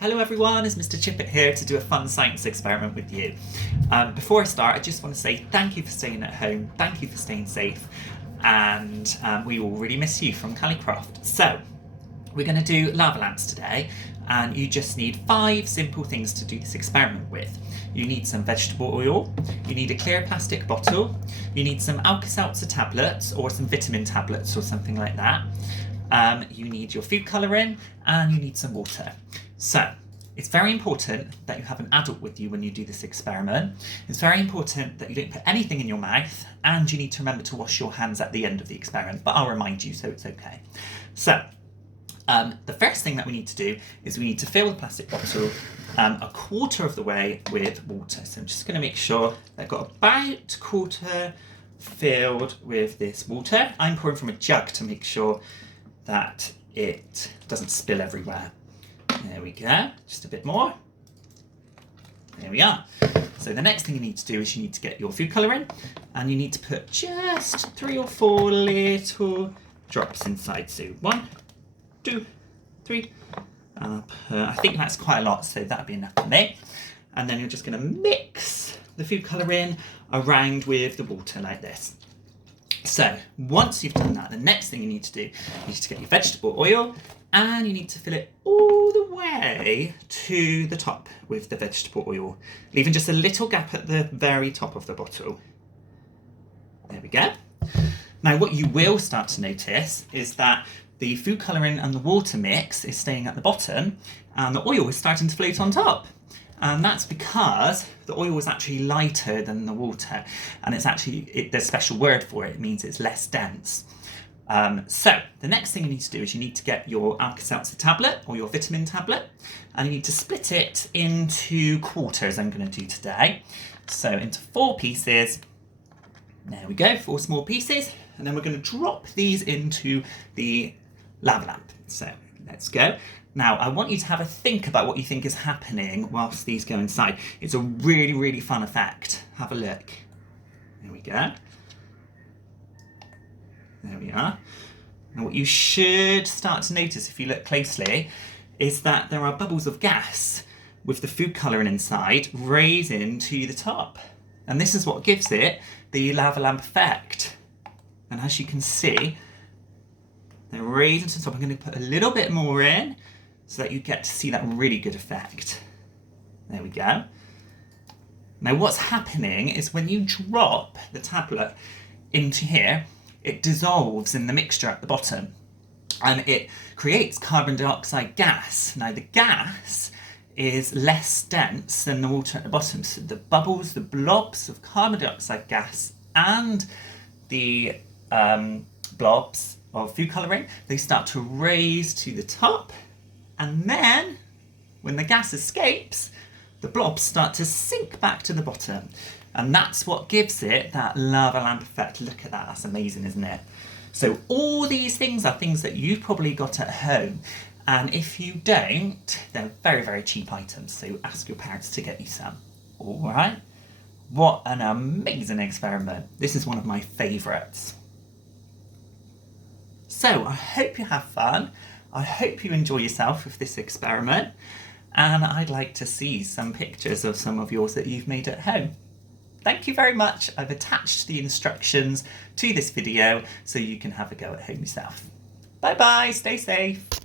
Hello everyone, it's Mr. Chippett here to do a fun science experiment with you. Before I start, I just want to say thank you for staying at home, thank you for staying safe, and we will really miss you from Callicroft. So, we're going to do lava lamps today, and you just need 5 simple things to do this experiment with. You need some vegetable oil, you need a clear plastic bottle, you need some Alka Seltzer tablets or some vitamin tablets or something like that. You need your food colouring and you need some water. So, it's very important that you have an adult with you when you do this experiment. It's very important that you don't put anything in your mouth, and you need to remember to wash your hands at the end of the experiment, but I'll remind you, so it's okay. So, the first thing that we need to do is we need to fill the plastic bottle a quarter of the way with water. So I'm just going to make sure that I've got about a quarter filled with this water. I'm pouring from a jug to make sure that it doesn't spill everywhere. There we go, just a bit more. There we are. So the next thing you need to do is you need to get your food colouring, and you need to put just 3 or 4 little drops inside. So 1, 2, 3. I think that's quite a lot, so that'll be enough for me. And then you're just going to mix the food colouring around with the water like this. So once you've done that, the next thing you need to do is to get your vegetable oil, and you need to fill it all the way to the top with the vegetable oil, leaving just a little gap at the very top of the bottle. There we go. Now what you will start to notice is that the food colouring and the water mix is staying at the bottom and the oil is starting to float on top. And that's because the oil is actually lighter than the water, and it's actually, there's a special word for it, it means it's less dense. So the next thing you need to do is you need to get your Alka Seltzer tablet or your vitamin tablet, and you need to split it into quarters. I'm going to do today. So into 4 pieces. There we go, 4 small pieces, and then we're going to drop these into the lava lamp. So let's go. Now I want you to have a think about what you think is happening whilst these go inside. It's a really, really fun effect. Have a look. There we go. There we are. Now what you should start to notice if you look closely is that there are bubbles of gas with the food colouring inside raising to the top. And this is what gives it the lava lamp effect. And as you can see, they're raising to the top. I'm going to put a little bit more in so that you get to see that really good effect. There we go. Now what's happening is when you drop the tablet into here, it dissolves in the mixture at the bottom and it creates carbon dioxide gas. Now the gas is less dense than the water at the bottom, so the bubbles, the blobs of carbon dioxide gas and the blobs of food colouring, they start to raise to the top, and then when the gas escapes, the blobs start to sink back to the bottom. And that's what gives it that lava lamp effect. Look at that, that's amazing, isn't it? So all these things are things that you've probably got at home, and if you don't, they're very, very cheap items, so ask your parents to get you some. Alright? What an amazing experiment. This is one of my favourites. So I hope you have fun, I hope you enjoy yourself with this experiment, and I'd like to see some pictures of some of yours that you've made at home. Thank you very much. I've attached the instructions to this video so you can have a go at home yourself. Bye bye, stay safe.